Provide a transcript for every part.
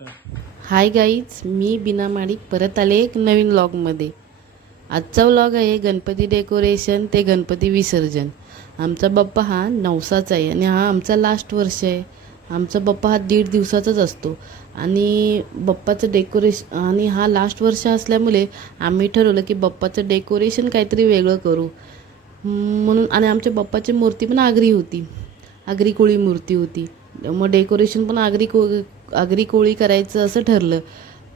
Hi guys, मी बीना माडिक परत आले एक नवीन व्लॉगमध्ये। आजचा व्लॉग आहे गणपती डेकोरेशन ते गणपती विसर्जन। आमचा बाप्पा हा नवसाचा आहे आणि हा आमचा लास्ट वर्ष आहे। आमचा बाप्पा हा 1.5 दिवसाचाच असतो आणि बाप्पाचं डेकोरेशन आणि हा लास्ट वर्ष असल्यामुळे आम्ही ठरवलं की बाप्पाचं डेकोरेशन काहीतरी वेगळं करू म्हणून। आणि आमच्या बाप्पाची मूर्ती पण आगरी होती, आगरी कोळी मूर्ती होती। मग डेकोरेशन पण आगरी कोळी करायचं असं ठरलं,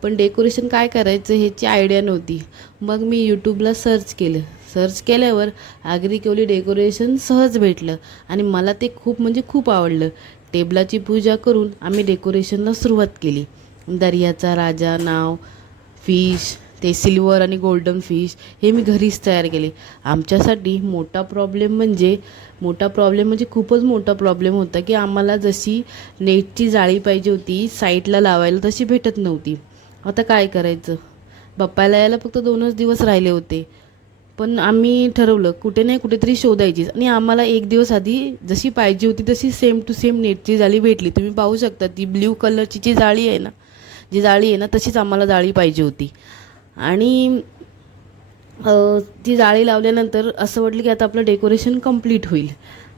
पण डेकोरेशन काय करायचं ह्याची आयडिया नव्हती। मग मी यूट्यूबला सर्च केलं। सर्च केल्यावर आगरी कोळी डेकोरेशन सहज भेटलं आणि मला ते खूप आवडलं। टेबलाची पूजा करून आम्ही डेकोरेशनला सुरुवात केली। दर्याचा राजा नाव, फिश, ते सिल्वर आणि गोल्डन फिश हे मी घरीच तयार केले। आमच्यासाठी मोठा प्रॉब्लेम म्हणजे खूपच मोठा प्रॉब्लेम होता की आम्हाला जशी नेटची जाळी पाहिजे होती साईडला लावायला तशी भेटत नव्हती। आता काय करायचं? बाप्पाला यायला फक्त 2च दिवस राहिले होते, पण आम्ही ठरवलं कुठे नाही कुठेतरी शोधायचीच। आणि आम्हाला 1 दिवस आधी जशी पाहिजे होती तशी सेम टू सेम नेटची जाळी भेटली। तुम्ही पाहू शकता ती ब्ल्यू कलरची जी जाळी आहे ना तशीच आम्हाला जाळी पाहिजे होती। आणि ती जाळी लावल्यानंतर असं वाटलं की आता आपलं डेकोरेशन कंप्लीट होईल।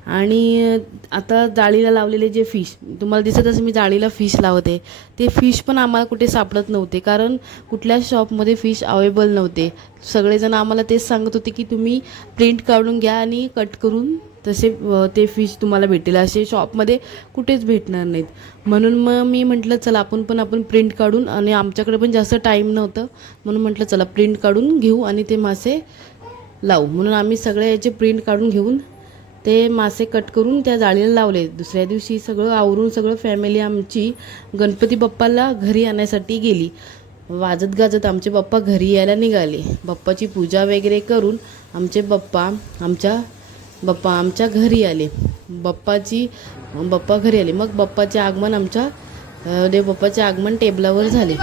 आणि आता जाळीला लावलेले जे फिश तुम्हाला दिसत असेल, मी जाळीला फिश लावते, ते फिश पण आम्हाला कुठे सापडत नव्हते, कारण कुठल्याच शॉपमध्ये फिश अवेलेबल नव्हते। सगळेजण आम्हाला तेच सांगत होते की तुम्ही प्रिंट काढून घ्या आणि कट करून तसे ते फिश तुम्हाला भेटेल, असे शॉपमध्ये कुठेच भेटणार नाहीत। म्हणून मग मी म्हटलं चला आपण प्रिंट काढून, आणि आमच्याकडे पण जास्त टाईम नव्हतं म्हणून म्हटलं चला प्रिंट काढून घेऊ आणि ते मासे लावू। म्हणून आम्ही सगळे याचे प्रिंट काढून घेऊन ते मासे कट करून त्या जाळीला लावले। दुसऱ्या दिवशी सगळं आवरून सगळं फॅमिली आमची गणपती बाप्पाला घरी आणण्यासाठी गेली। वाजत गाजत आमचे बाप्पा घरी यायला निघाले। बाप्पाची पूजा वगैरे करून आमचे बाप्पा आमच्या घरी आले। बाप्पा घरी आले। मग बाप्पाचे आगमन टेबलावर झाले।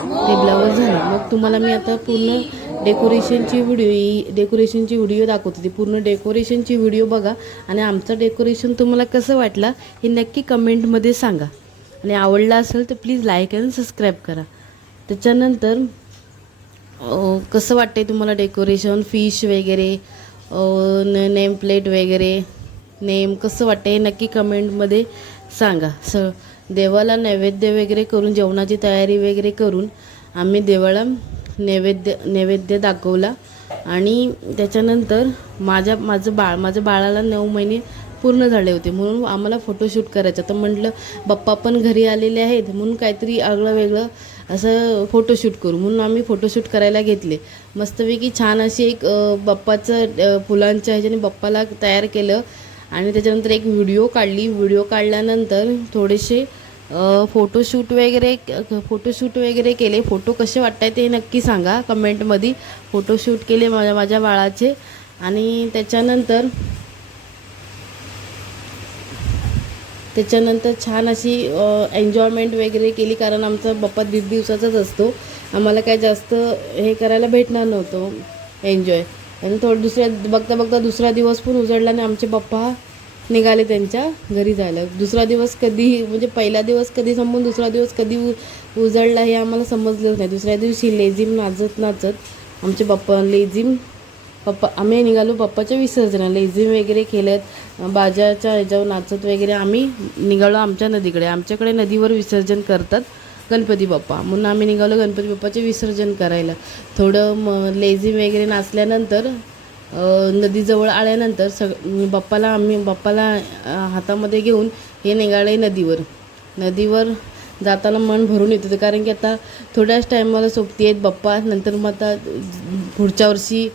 मग तुम्हाला मी आता पूर्ण डेकोरेशनची व्हिडिओ दाखवते। ती पूर्ण डेकोरेशनची व्हिडिओ बघा आणि आमचं डेकोरेशन तुम्हाला कसं वाटलं हे नक्की कमेंटमध्ये सांगा। आणि आवडला असेल तर प्लीज लाईक आणि सबस्क्राईब करा। त्याच्यानंतर कसं वाटतंय तुम्हाला डेकोरेशन, फिश वगैरे, नेम प्लेट वगैरे, नेम कसं वाटतंय नक्की कमेंटमध्ये सांगा। देवाला नैवेद्य वगैरे करून, जेवणाची तयारी वगैरे करून आम्ही देवाला नैवेद्य दाखवला। आणि त्याच्यानंतर माझ्या बाळाला 9 महिने पूर्ण झाले होते, म्हणून आम्हाला फोटोशूट करायचं। तर म्हटलं बाप्पा पण घरी आलेले आहेत म्हणून काहीतरी आगळं वेगळं असं फोटोशूट करू, म्हणून आम्ही फोटोशूट करायला घेतले। मस्तपैकी छान अशी एक बाप्पाचं फुलांच्या ह्याच्याने बाप्पाला तयार केलं। आणि त्याच्यानंतर एक व्हिडिओ काढल्यानंतर थोडेसे फोटोशूट वगैरे केले। फोटो कसे वाटतात ते नक्की सांगा कमेंटमध्ये। फोटोशूट केले माझ्या बाळाचे। आणि त्याच्यानंतर छान अशी एन्जॉयमेंट वगैरे केली, कारण आमचा बाप्पा 1.5 दिवसाचाच असतो, आम्हाला काय जास्त हे करायला भेटणार नव्हतं एन्जॉय। आणि बघता दुसरा दिवस पण उजळला आणि आमचे बाप्पा निघाले त्यांच्या घरी जायला। दुसरा दिवस कधी, म्हणजे पहिला दिवस कधी संपून दुसरा दिवस कधी उजळला हे आम्हाला समजलंच नाही। दुसऱ्या दिवशी लेझिम नाचत आमचे आम्ही निघालो बाप्पाच्या विसर्जनाला। लेझिम वगैरे खेळत, बाजाच्या ह्याच्यावर नाचत वगैरे आम्ही निघालो आमच्या नदीकडे। आमच्याकडे नदीवर विसर्जन करतात गणपती बाप्पा, म्हणून आम्ही निघालो गणपती बाप्पाचे विसर्जन करायला। थोडं लेझिम वगैरे नाचल्यानंतर नदीजवळ आल्यानंतर बाप्पाला हातामध्ये घेऊन हे निघाले नदीवर जाताना मन भरून येत होतं, कारण की आता थोड्याच टायमाला सोबती आहेत बाप्पा, नंतर मग आता पुढच्या वर्षी